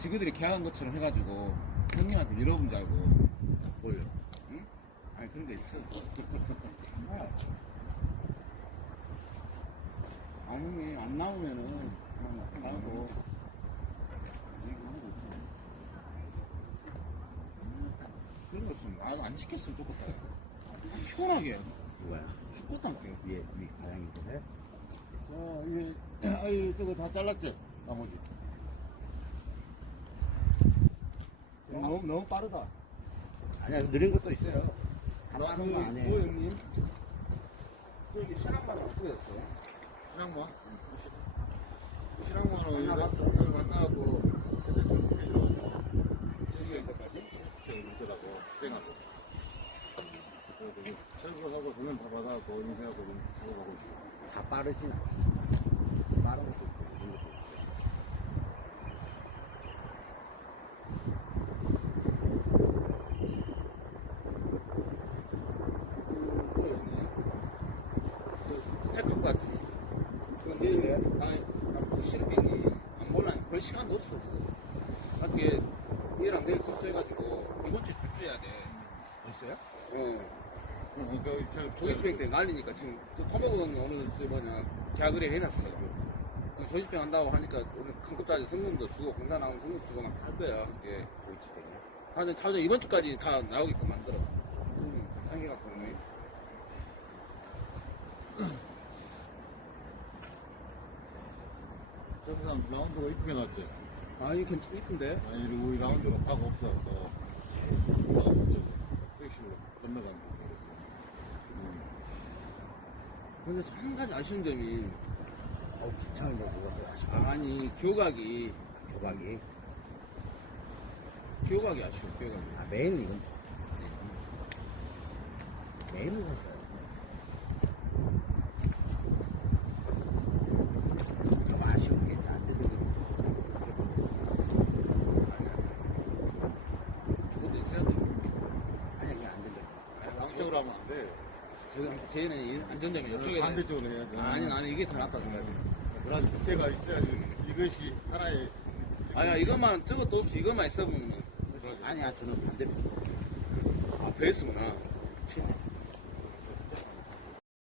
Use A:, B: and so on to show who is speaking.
A: 지그들이 계약한 것처럼 해가지고 형님한테 밀어본 줄 알고
B: 뭘요?
A: 응? 아니 그런 거 있어 아니 안 나오면은 그냥 나오고 그런 거 있으면 아, 안 시켰으면 좋겠다 편하게
B: 뭐야?
A: 축구단게
B: 위에 위 과장님들 해?
C: 어, 이게, 아유, 저거 다 잘랐지? 나머지.
A: 너무 너무 빠르다
B: 아니야 느린 것도 있어요. 다 빠른
A: 거뭐
B: 아니에요.
A: 형님 저기 신랑만 어떻게 됐어요?
C: 신랑만? 신랑만은
A: 안
C: 여기 갔다 가고, 그때 저기 해줘. 저기 때까지? 저기 있더라고, 땡하고. 그래서 철거하고 돈은 다 받아갖고, 인쇄하고, 작업하고 있어.
B: 다 빠르진 않습니다. 빠른 것도
A: 체크 같지. 그 내일 아니 그 실행이 안 몰라 별 시간도 없어. 그게 얘랑 내일 검토해가지고 이번 주에 발표해야 돼.
B: 있어요?
A: 어.
C: 그러니까 저,
A: 조직병 때 난리니까 지금 그 커먹은 어느 저 뭐냐 계약을 해놨어. 그 조직병 한다고 하니까 오늘 큰 것까지 성금도 주고 공사 나오면 성금 주고 막 할 거야. 이게
B: 조이치백이요?
A: 다들 다들 이번 주까지 다 나오게끔 만들어. 음, 상계가 그러네.
C: 저기서 라운드가 이쁘게 났지?
A: 아니 괜찮 이쁜데.
C: 아니, 우리 라운드가 파가 없어. 또, 라운드 쪽, 백실로 건너가는 거. 음.
A: 근데 한 가지 아쉬운 점이
B: 어우 괜찮은데 뭐가 또 아쉽다.
A: 아니 교각이
B: 교각이.
A: 교각이 아쉬워 교각이.
B: 아 메인 이건 메인을 샀어요. 좀 아쉬운 게 안 되는
A: 그것도 있어야 돼.
B: 아니 그냥 안 된다.
C: 양쪽으로 하면 안 돼.
A: 지금 쟤는 이 안전점이 이쪽에
C: 반대쪽으로 해야지.
A: 아니 아니 이게 더 낫다 생각해.
C: 그런 빗대가 있어야지. 이것이 하나의.
A: 아야 이것만 저것도 없이 이것만 있어 보면
B: 아니야 저는 반대로.
A: 아 베이스구나.